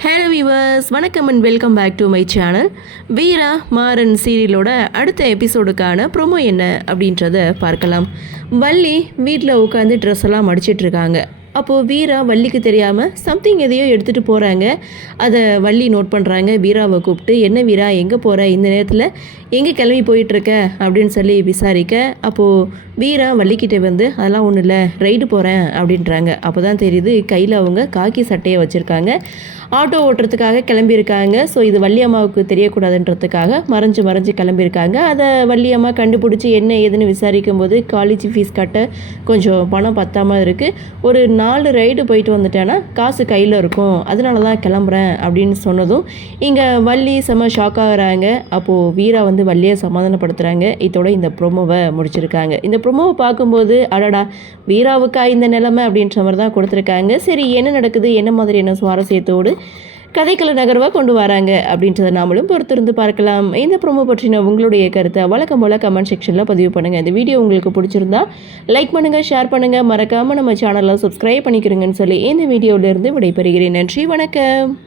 Hello viewers, வணக்கம் and welcome back to my channel. Veera Maran சீரியலோட அடுத்த எபிசோடுக்கான ப்ரோமோ என்ன அப்படின்றத பார்க்கலாம். வள்ளி வீட்டில் உட்காந்து ட்ரெஸ் எல்லாம் மடிச்சிட்ருக்காங்க. அப்போது வீரா வள்ளிக்கு தெரியாமல் சம்திங் எதையோ எடுத்துகிட்டு போகிறாங்க. அதை வள்ளி நோட் பண்ணுறாங்க. வீராவை கூப்பிட்டு, என்ன வீரா, எங்கே போகிற இந்த நேரத்தில், எங்கே கிளம்பி போயிட்டுருக்க அப்படின்னு சொல்லி விசாரிக்க, அப்போது வீரா வள்ளிக்கிட்டே வந்து, அதெல்லாம் ஒன்றும் இல்லை, ரைடு போகிறேன் அப்படின்றாங்க. அப்போ தான் தெரியுது கையில் அவங்க காக்கி சட்டையை வச்சுருக்காங்க. ஆட்டோ ஓட்டுறதுக்காக கிளம்பியிருக்காங்க. ஸோ இது வள்ளி அம்மாவுக்கு தெரியக்கூடாதுன்றதுக்காக மறைஞ்சு கிளம்பியிருக்காங்க. அதை வள்ளி அம்மா கண்டுபிடிச்சி என்ன ஏதுன்னு விசாரிக்கும் போது காலேஜ் ஃபீஸ் கட்ட கொஞ்சம் பணம் பத்தாமல் இருக்குது, ஒரு 4 ரைடு போயிட்டு வந்துட்டேன்னா காசு கையில் இருக்கும், அதனால தான் கிளம்புறேன் அப்படின்னு சொன்னதும் இங்கே வள்ளி செம்ம ஷாக் ஆகுறாங்க. அப்போது வீரா வந்து வள்ளியை சமாதானப்படுத்துகிறாங்க. இதோட இந்த ப்ரோமோவை முடிச்சிருக்காங்க. இந்த ப்ரோமோவை பார்க்கும்போது அடடா, வீராவுக்கா இந்த நிலைமை அப்படின்ற மாதிரி தான் கொடுத்துருக்காங்க. சரி, என்ன நடக்குது, என்ன மாதிரி என்ன சுவாரஸ்யத்தோடு கதைக்கள நகர்வாக கொண்டு வராங்க அப்படின்றத நாமளும் பொறுத்திருந்து பார்க்கலாம். இந்த ப்ரோமோ பற்றின உங்களுடைய கருத்தை வழக்கம் போல் கமெண்ட் செக்ஷனில் பதிவு பண்ணுங்கள். இந்த வீடியோ உங்களுக்கு பிடிச்சிருந்தா லைக் பண்ணுங்கள், ஷேர் பண்ணுங்கள், மறக்காமல் நம்ம சேனலில் சப்ஸ்கிரைப் பண்ணிக்கிறீங்கன்னு சொல்லி இந்த வீடியோவிலேருந்து விடைபெறுகிறேன். நன்றி, வணக்கம்.